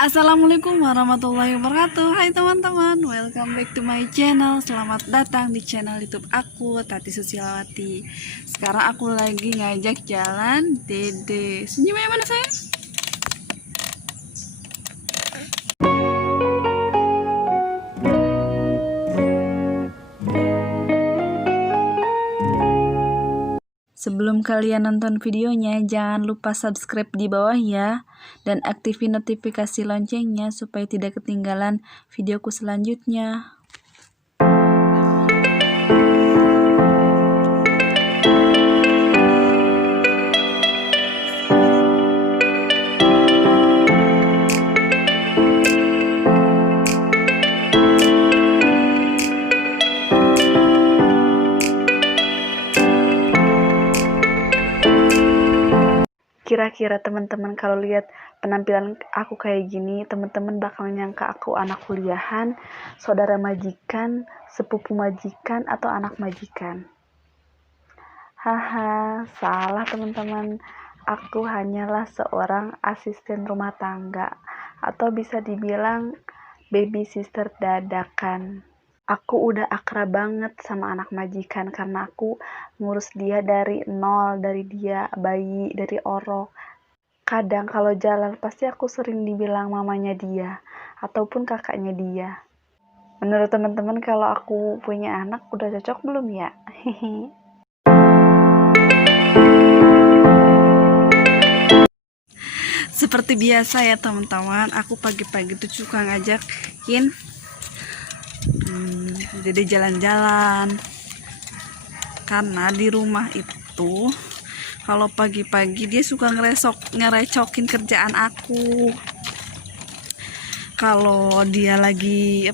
Assalamualaikum warahmatullahi wabarakatuh. Hai teman-teman, welcome back to my channel. Selamat datang di channel YouTube aku, Tati Susilawati. Sekarang aku lagi ngajak jalan Dede. Senyumnya mana sayang? Sebelum kalian nonton videonya, jangan lupa subscribe di bawah ya, dan aktifin notifikasi loncengnya supaya tidak ketinggalan videoku selanjutnya. Kira-kira teman-teman kalau lihat penampilan aku kayak gini, teman-teman bakal nyangka aku anak kuliahan, saudara majikan, sepupu majikan, atau anak majikan. Haha, salah teman-teman. Aku hanyalah seorang asisten rumah tangga, atau bisa dibilang baby sister dadakan. Aku udah akrab banget sama anak majikan karena aku ngurus dia dari nol, dari dia bayi, dari orok. Kadang kalau jalan pasti aku sering dibilang mamanya dia ataupun kakaknya dia. Menurut teman-teman kalau aku punya anak udah cocok belum ya? Seperti biasa ya teman-teman, aku pagi-pagi tuh suka ngajakin jadi jalan-jalan, karena di rumah itu kalau pagi-pagi dia suka ngerecokin kerjaan aku. Kalau dia lagi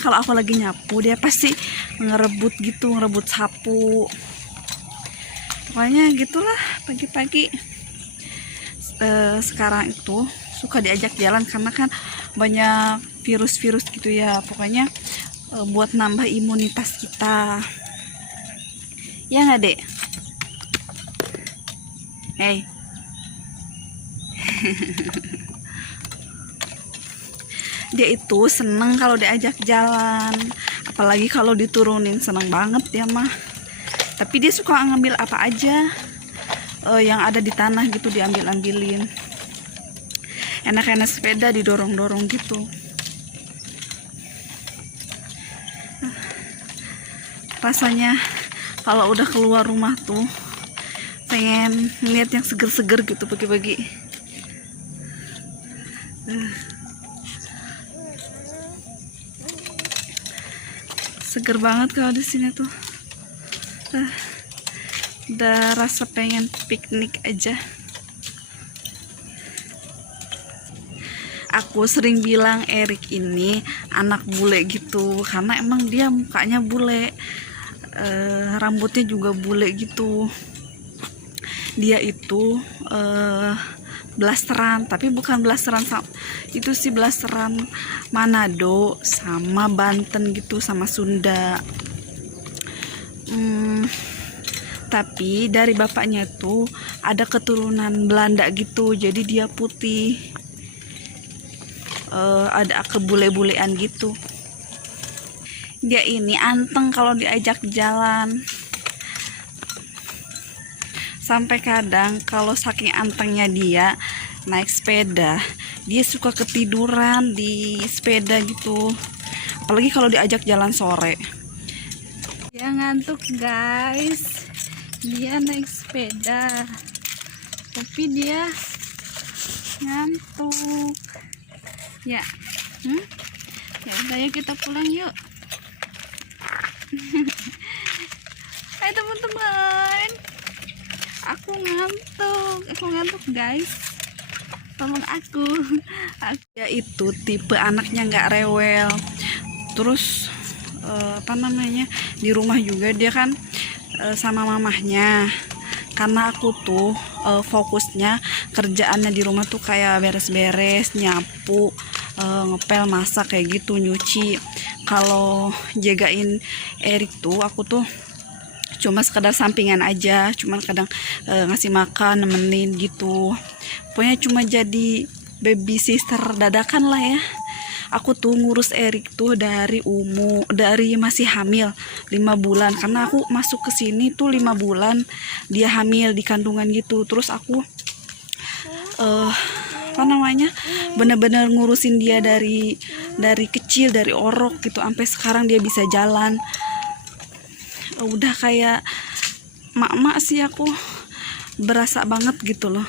kalau aku lagi nyapu, dia pasti ngerebut sapu. Pokoknya gitulah pagi-pagi. Sekarang itu suka diajak jalan karena kan banyak virus-virus gitu ya. Pokoknya buat nambah imunitas kita, ya nggak dek? Hey. Dia itu seneng kalau diajak jalan, apalagi kalau diturunin, seneng banget dia mah. Tapi dia suka ngambil apa aja yang ada di tanah gitu, diambil-ambilin. Enak-enak sepeda didorong-dorong gitu. Rasanya kalau udah keluar rumah tuh pengen lihat yang seger-seger gitu pagi-pagi. Seger banget kalau di sini tuh. Udah rasa pengen piknik aja. Aku sering bilang Erik ini anak bule gitu karena emang dia mukanya bule, rambutnya juga bule gitu. Dia itu blasteran, tapi bukan blasteran itu sih blasteran Manado sama Banten gitu, sama Sunda. Tapi dari bapaknya tuh ada keturunan Belanda gitu, jadi dia putih, ada kebule-bulean gitu. Dia ini anteng kalau diajak jalan. Sampai kadang kalau saking antengnya dia naik sepeda, dia suka ketiduran di sepeda gitu. Apalagi kalau diajak jalan sore. Dia ngantuk guys. Dia naik sepeda, tapi dia ngantuk. Ya, ya udah ya kita pulang yuk. Hai teman-teman. Aku ngantuk guys, tolong aku. Dia itu tipe anaknya nggak rewel. Terus di rumah juga dia kan sama mamahnya. Karena aku tuh fokusnya kerjaannya di rumah tuh kayak beres-beres, nyapu, ngepel, masak kayak gitu, nyuci. Kalau jagain Erik tuh aku tuh cuma sekedar sampingan aja, cuman kadang ngasih makan, nemenin gitu. Pokoknya cuma jadi baby sister dadakan lah ya. Aku tuh ngurus Erik tuh dari masih hamil 5 bulan, karena aku masuk ke sini tuh 5 bulan dia hamil di kandungan gitu. Terus aku bener-bener ngurusin dia dari kecil, dari orok gitu sampai sekarang dia bisa jalan. Udah kayak mak-mak sih, aku berasa banget gitu loh,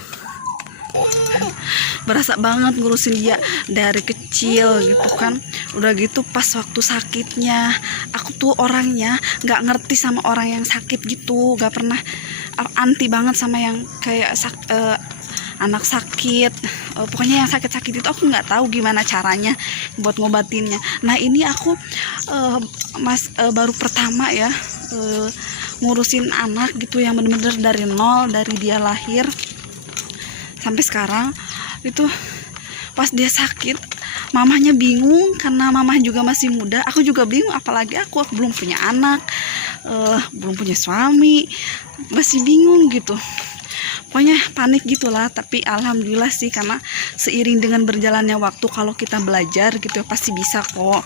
berasa banget ngurusin dia dari kecil gitu kan. Udah gitu pas waktu sakitnya, aku tuh orangnya nggak ngerti sama orang yang sakit gitu, nggak pernah, anti banget sama yang kayak anak sakit. Pokoknya yang sakit-sakit itu aku nggak tahu gimana caranya buat ngobatinnya. Nah ini aku baru pertama ya ngurusin anak gitu yang bener-bener dari nol, dari dia lahir sampai sekarang. Itu pas dia sakit, mamahnya bingung karena mamah juga masih muda, aku juga bingung, apalagi aku belum punya anak, belum punya suami, masih bingung gitu. Pokoknya panik gitulah. Tapi alhamdulillah sih, karena seiring dengan berjalannya waktu, kalau kita belajar gitu pasti bisa kok.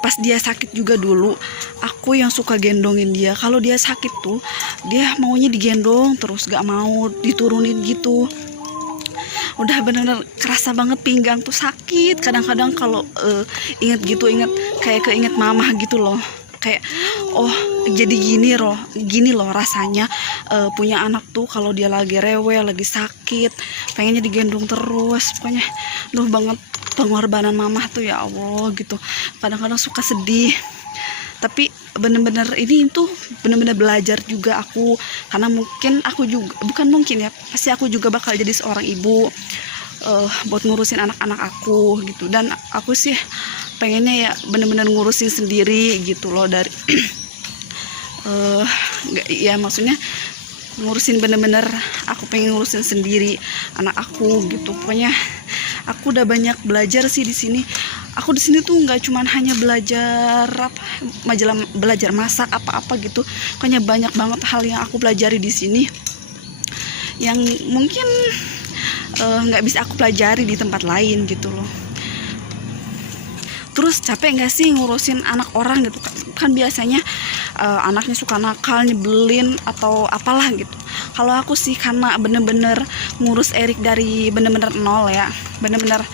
Pas dia sakit juga dulu, aku yang suka gendongin dia. Kalau dia sakit tuh dia maunya digendong terus, gak mau diturunin gitu. Udah bener-bener kerasa banget pinggang tuh sakit. Kadang-kadang kalau inget kayak keinget mamah gitu loh, kayak oh jadi gini loh rasanya punya anak tuh kalau dia lagi rewel, lagi sakit, pengennya digendong terus. Pokoknya banget pengorbanan mamah tuh, ya Allah gitu. Kadang-kadang suka sedih, tapi bener-bener ini tuh bener-bener belajar juga aku, karena mungkin aku juga, bukan mungkin ya, pasti aku juga bakal jadi seorang ibu buat ngurusin anak-anak aku gitu. Dan aku sih pengennya ya bener-bener ngurusin sendiri gitu loh, dari ya maksudnya ngurusin bener-bener, aku pengen ngurusin sendiri anak aku gitu. Pokoknya aku udah banyak belajar sih di sini. Aku di sini tuh nggak cuman hanya belajar belajar masak apa-apa gitu. Pokoknya banyak banget hal yang aku pelajari di sini yang mungkin nggak bisa aku pelajari di tempat lain gitu loh. Terus capek nggak sih ngurusin anak orang gitu kan biasanya anaknya suka nakal, nyebelin atau apalah gitu. Kalau aku sih karena bener-bener ngurus Erik dari bener-bener nol ya, bener-bener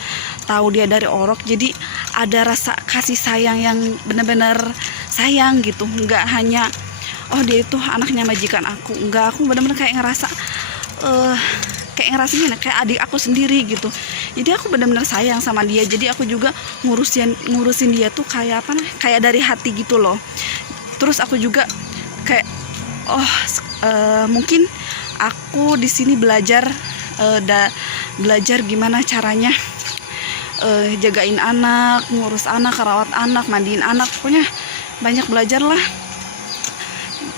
tahu dia dari orok, jadi ada rasa kasih sayang yang bener-bener sayang gitu. Nggak hanya oh dia itu anaknya majikan aku, enggak, aku bener-bener kayak ngerasa gimana, kayak adik aku sendiri gitu. Jadi aku benar-benar sayang sama dia. Jadi aku juga ngurusin dia tuh kayak apa, kayak dari hati gitu loh. Terus aku juga kayak mungkin aku di sini belajar gimana caranya jagain anak, ngurus anak, rawat anak, mandiin anak. Pokoknya banyak belajar lah.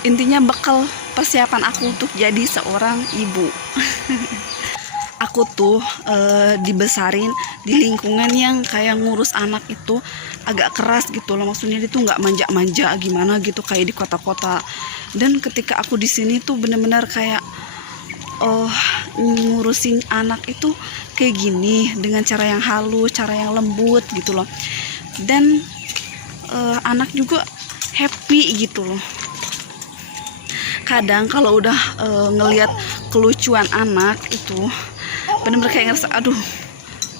Intinya bekal persiapan aku untuk jadi seorang ibu. Aku tuh dibesarin di lingkungan yang kayak ngurus anak itu agak keras gitu loh. Maksudnya dia tuh nggak manja-manja gimana gitu kayak di kota-kota. Dan ketika aku di sini tuh bener-bener kayak ngurusin anak itu kayak gini, dengan cara yang halus, cara yang lembut gitu loh. Dan anak juga happy gitu loh. Kadang kalau udah ngelihat kelucuan anak itu bener-bener kayak ngerasa aduh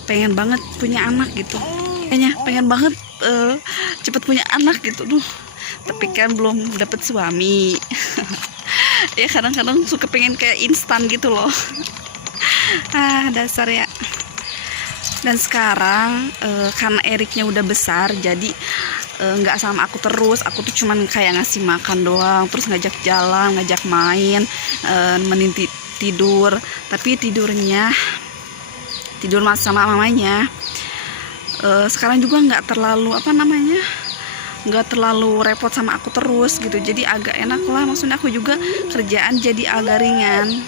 pengen banget punya anak gitu, kayaknya pengen banget cepet punya anak gitu. Tapi kan belum dapet suami. Ya kadang-kadang suka pengen kayak instan gitu loh. Dasar ya. Dan sekarang karena Eriknya udah besar, jadi nggak sama aku terus. Aku tuh cuman kayak ngasih makan doang, terus ngajak jalan, ngajak main, nemenin tidur. Tapi tidur sama mamanya. Sekarang juga nggak terlalu nggak terlalu repot sama aku terus gitu. Jadi agak enak lah, maksudnya aku juga kerjaan jadi agak ringan.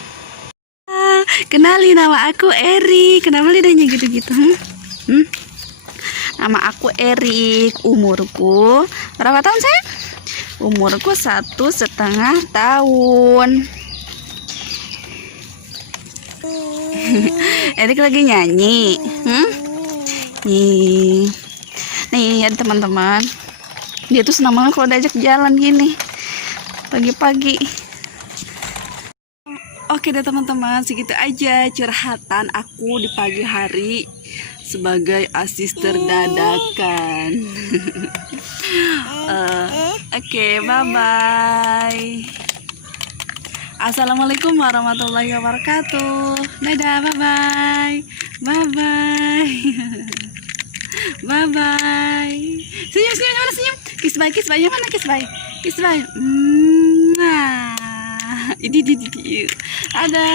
Kenalin, nama aku Erik. Kenapa lidahnya gitu-gitu? Nama aku Erik. Umurku berapa tahun sayang? Umurku 1,5 tahun. Erik lagi nyanyi. Nih, nih ya teman-teman. Dia tuh senang banget kalau diajak jalan gini pagi-pagi. Oke deh teman-teman, segitu aja curhatan aku di pagi hari sebagai asisten dadakan. Oke, bye-bye. Assalamualaikum warahmatullahi wabarakatuh. Dadah, bye-bye. Bye-bye. Bye-bye. Senyum, senyum, mana senyum? Kiss bye, kiss bye. Yang mana kiss bye? Kiss bye. Nah, ini. Ada.